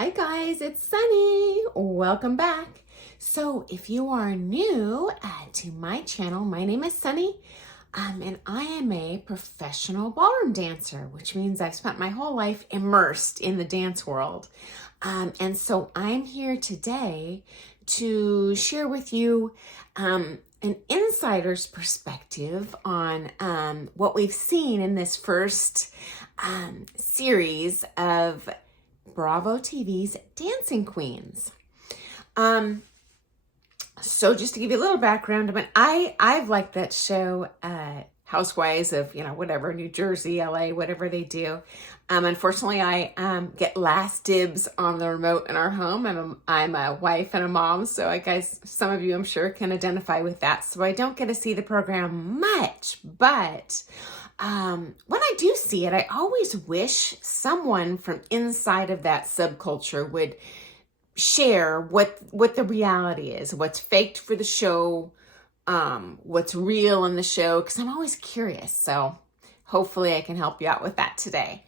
Hi guys, it's Sunny. Welcome back. So if you are new to my channel, my name is Sunny and I am a professional ballroom dancer, which means I've spent my whole life immersed in the dance world. And so I'm here today to share with you an insider's perspective on what we've seen in this first series of Bravo TV's Dancing Queens. So just to give you a little background, I've liked that show, Housewives of, whatever, New Jersey, LA, whatever they do. Unfortunately, I get last dibs on the remote in our home, and I'm a wife and a mom, so I guess some of you, I'm sure, can identify with that. So I don't get to see the program much, but when I do see it, I always wish someone from inside of that subculture would share what the reality is, what's faked for the show, what's real in the show, because I'm always curious. So hopefully I can help you out with that today.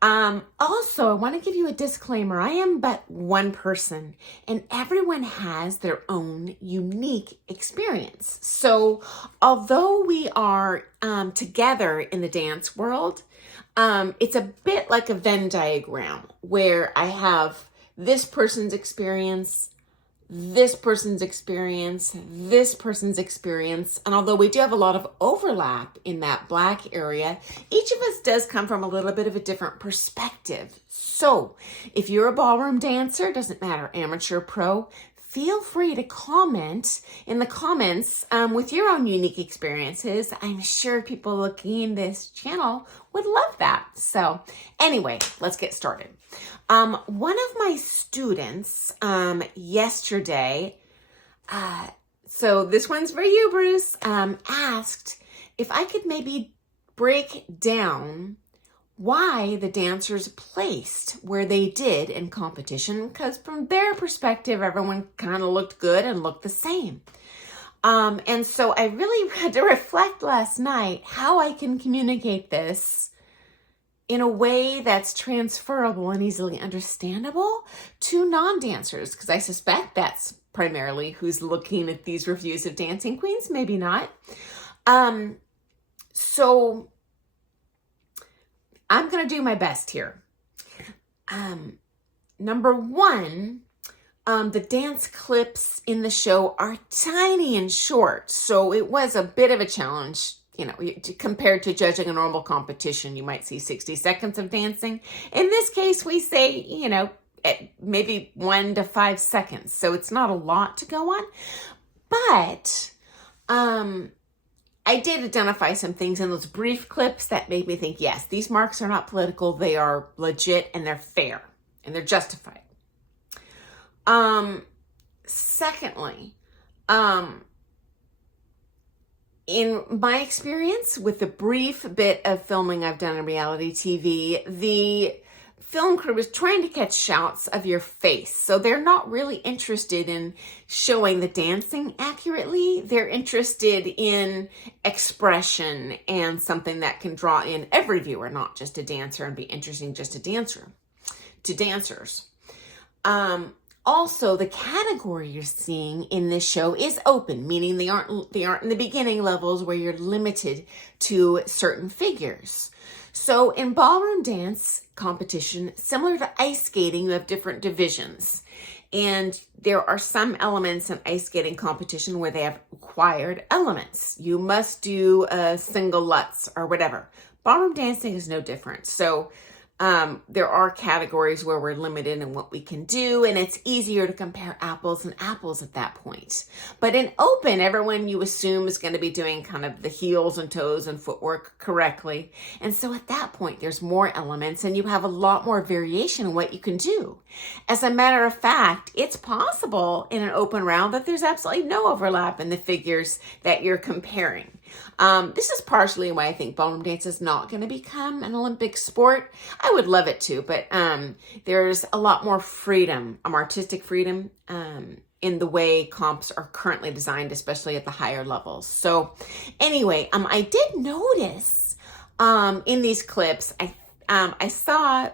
Also, I want to give you a disclaimer. I am but one person, and everyone has their own unique experience. So although we are together in the dance world, it's a bit like a Venn diagram where I have this person's experience, this person's experience, this person's experience. And although we do have a lot of overlap in that black area, each of us does come from a little bit of a different perspective. So if you're a ballroom dancer, doesn't matter, amateur, pro, feel free to comment in the comments with your own unique experiences. I'm sure people looking this channel would love that. So anyway, let's get started. One of my students yesterday, so this one's for you, Bruce, asked if I could maybe break down why the dancers placed where they did in competition, because from their perspective, everyone kind of looked good and looked the same. And so I really had to reflect last night how I can communicate this in a way that's transferable and easily understandable to non-dancers, because I suspect that's primarily who's looking at these reviews of Dancing Queens, maybe not. So I'm going to do my best here. Number one, the dance clips in the show are tiny and short, so it was a bit of a challenge. Compared to judging a normal competition, you might see 60 seconds of dancing. In this case, we say, maybe 1 to 5 seconds. So it's not a lot to go on. But I did identify some things in those brief clips that made me think, yes, these marks are not political. They are legit and they're fair and they're justified. Secondly, in my experience with the brief bit of filming I've done in reality TV, the film crew is trying to catch shots of your face. So they're not really interested in showing the dancing accurately. They're interested in expression and something that can draw in every viewer, not just a dancer, and be interesting just to dancers. Also, the category you're seeing in this show is open, meaning they aren't in the beginning levels where you're limited to certain figures. So in ballroom dance competition, similar to ice skating, you have different divisions. And there are some elements in ice skating competition where they have required elements. You must do a single Lutz or whatever. Ballroom dancing is no different. So there are categories where we're limited in what we can do, and it's easier to compare apples and apples at that point. But in open, everyone you assume is going to be doing kind of the heels and toes and footwork correctly. And so at that point, there's more elements and you have a lot more variation in what you can do. As a matter of fact, it's possible in an open round that there's absolutely no overlap in the figures that you're comparing. This is partially why I think ballroom dance is not going to become an Olympic sport. I would love it to, but there's a lot more freedom, artistic freedom, in the way comps are currently designed, especially at the higher levels. So anyway, I did notice in these clips, I saw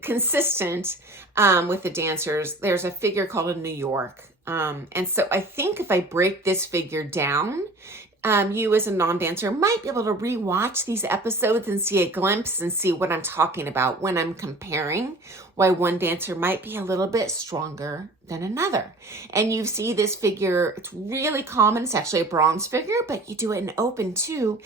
consistent with the dancers. There's a figure called a New York. And so I think if I break this figure down, you as a non-dancer might be able to rewatch these episodes and see a glimpse and see what I'm talking about when I'm comparing why one dancer might be a little bit stronger than another. And you see this figure, it's really common. It's actually a bronze figure, but you do it in open too,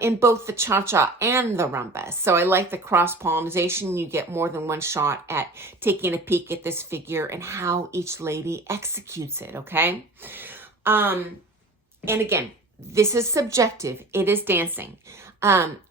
in both the cha-cha and the rumba. So I like the cross-pollination. You get more than one shot at taking a peek at this figure and how each lady executes it, okay? And again, this is subjective. It is dancing.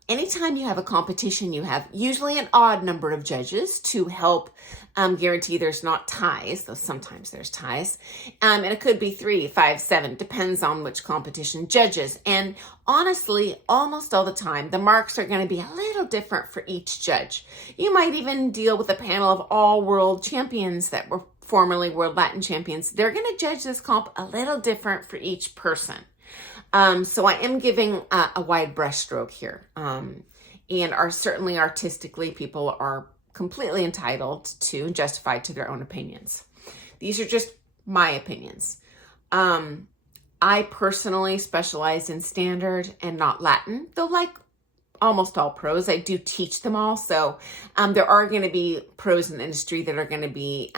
Anytime you have a competition, you have usually an odd number of judges to help guarantee there's not ties, though sometimes there's ties. And it could be 3, 5, 7, depends on which competition judges. And honestly, almost all the time, the marks are going to be a little different for each judge. You might even deal with a panel of all world champions that were formerly World Latin champions. They're going to judge this comp a little different for each person. So I am giving a wide brushstroke here, and are certainly artistically, people are completely entitled to and justified to their own opinions. These are just my opinions. I personally specialize in standard and not Latin, though like almost all pros, I do teach them all. So there are going to be pros in the industry that are going to be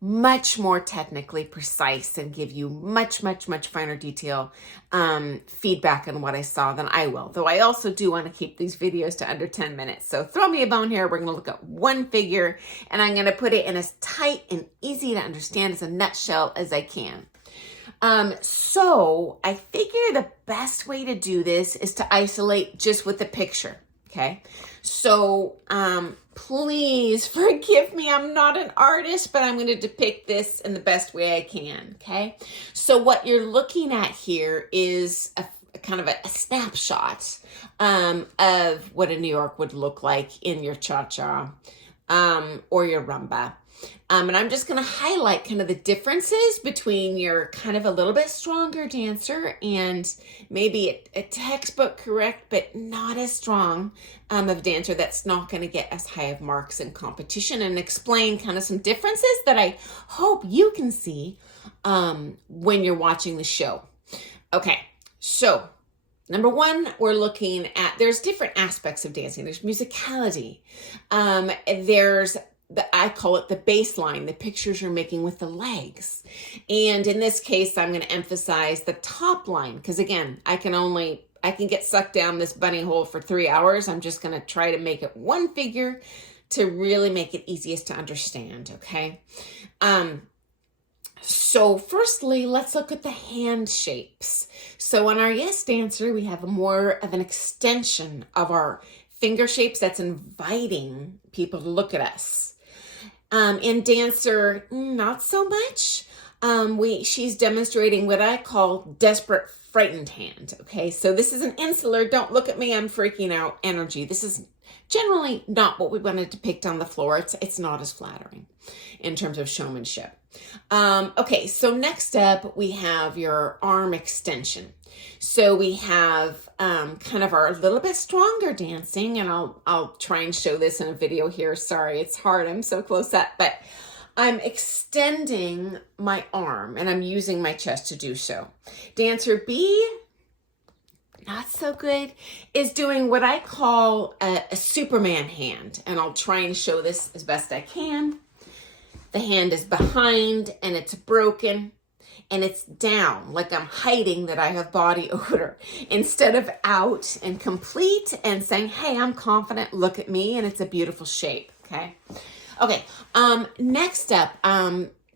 much more technically precise and give you much, much, much finer detail feedback on what I saw than I will. Though I also do want to keep these videos to under 10 minutes. So throw me a bone here. We're going to look at one figure and I'm going to put it in as tight and easy to understand as a nutshell as I can. So I figure the best way to do this is to isolate just with the picture. Okay. So, please forgive me. I'm not an artist, but I'm going to depict this in the best way I can. Okay. So what you're looking at here is a kind of a snapshot, of what a New York would look like in your cha-cha, or your rumba. And I'm just going to highlight kind of the differences between your kind of a little bit stronger dancer and maybe a textbook correct, but not as strong of dancer that's not going to get as high of marks in competition, and explain kind of some differences that I hope you can see when you're watching the show. Okay, so number one, we're looking at, there's different aspects of dancing. There's musicality. There's I call it the baseline, the pictures you're making with the legs. And in this case, I'm going to emphasize the top line because again, I can get sucked down this bunny hole for 3 hours. I'm just going to try to make it one figure to really make it easiest to understand. Okay. So firstly, let's look at the hand shapes. So on our yes dancer, we have more of an extension of our finger shapes that's inviting people to look at us. In dancer, not so much. She's demonstrating what I call desperate frightened hand. Okay, so this is an insular, don't look at me, I'm freaking out energy. This is generally not what we want to depict on the floor. It's not as flattering in terms of showmanship. Okay, so next up we have your arm extension. So we have kind of our little bit stronger dancing, and I'll try and show this in a video here. Sorry, it's hard. I'm so close up, but I'm extending my arm and I'm using my chest to do so. Dancer B, not so good, is doing what I call a Superman hand, and I'll try and show this as best I can. The hand is behind and it's broken. And it's down, like I'm hiding that I have body odor, instead of out and complete and saying, hey, I'm confident, look at me, and it's a beautiful shape, okay? Okay, next up,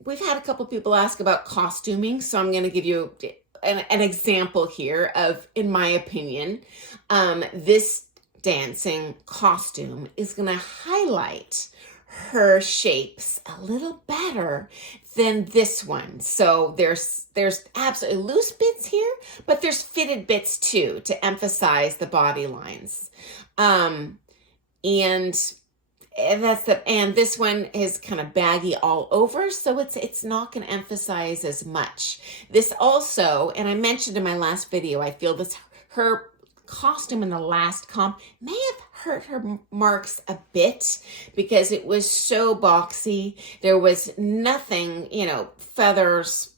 we've had a couple people ask about costuming, so I'm going to give you an example here of, in my opinion, this dancing costume is going to highlight her shapes a little better than this one. So there's absolutely loose bits here, but there's fitted bits too to emphasize the body lines. And this one is kind of baggy all over, so it's not going to emphasize as much. This also, and I mentioned in my last video, I feel her costume in the last comp may have hurt her marks a bit because it was so boxy. There was nothing, feathers.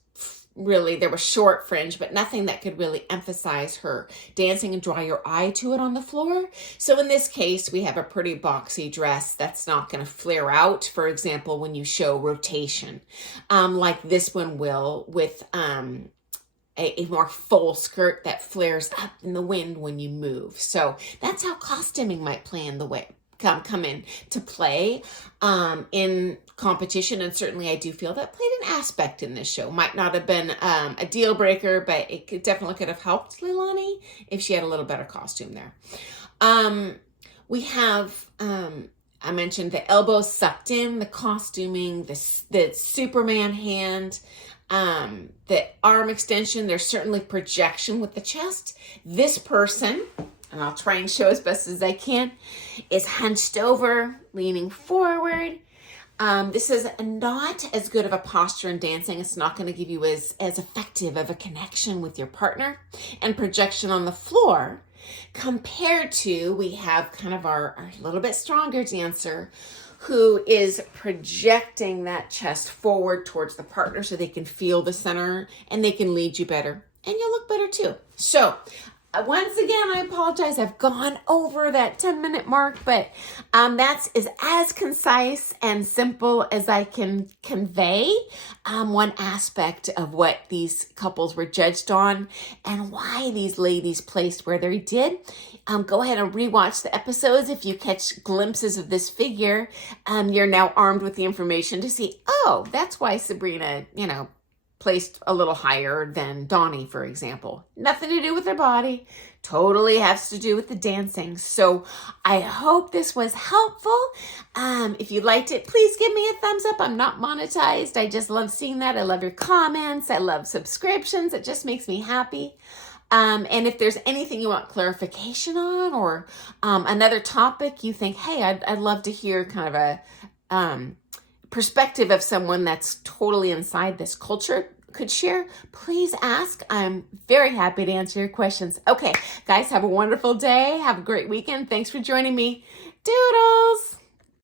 Really, there was short fringe, but nothing that could really emphasize her dancing and draw your eye to it on the floor. So in this case, we have a pretty boxy dress that's not going to flare out, for example, when you show rotation, like this one will with a more full skirt that flares up in the wind when you move. So that's how costuming might play in the way. Come in to play in competition, and certainly I do feel that played an aspect in this show. Might not have been a deal breaker, but it definitely could have helped Leilani if she had a little better costume there. We have I mentioned the elbows sucked in, the costuming, the Superman hand, the arm extension. There's certainly projection with the chest. This person, and I'll try and show as best as I can, is hunched over, leaning forward. This is not as good of a posture in dancing. It's not going to give you as effective of a connection with your partner. And projection on the floor, compared to, we have kind of our little bit stronger dancer who is projecting that chest forward towards the partner so they can feel the center and they can lead you better. And you'll look better too. So once again, I apologize. I've gone over that 10-minute mark, but that's as concise and simple as I can convey one aspect of what these couples were judged on and why these ladies placed where they did. Go ahead and rewatch the episodes. If you catch glimpses of this figure, you're now armed with the information to see, oh, that's why Sabrina, placed a little higher than Donnie, for example. Nothing to do with her body. Totally has to do with the dancing. So I hope this was helpful. If you liked it, please give me a thumbs up. I'm not monetized. I just love seeing that. I love your comments. I love subscriptions. It just makes me happy. And if there's anything you want clarification on or another topic you think, hey, I'd love to hear kind of a perspective of someone that's totally inside this culture could share, please ask. I'm very happy to answer your questions. Okay, guys, have a wonderful day. Have a great weekend. Thanks for joining me. Doodles!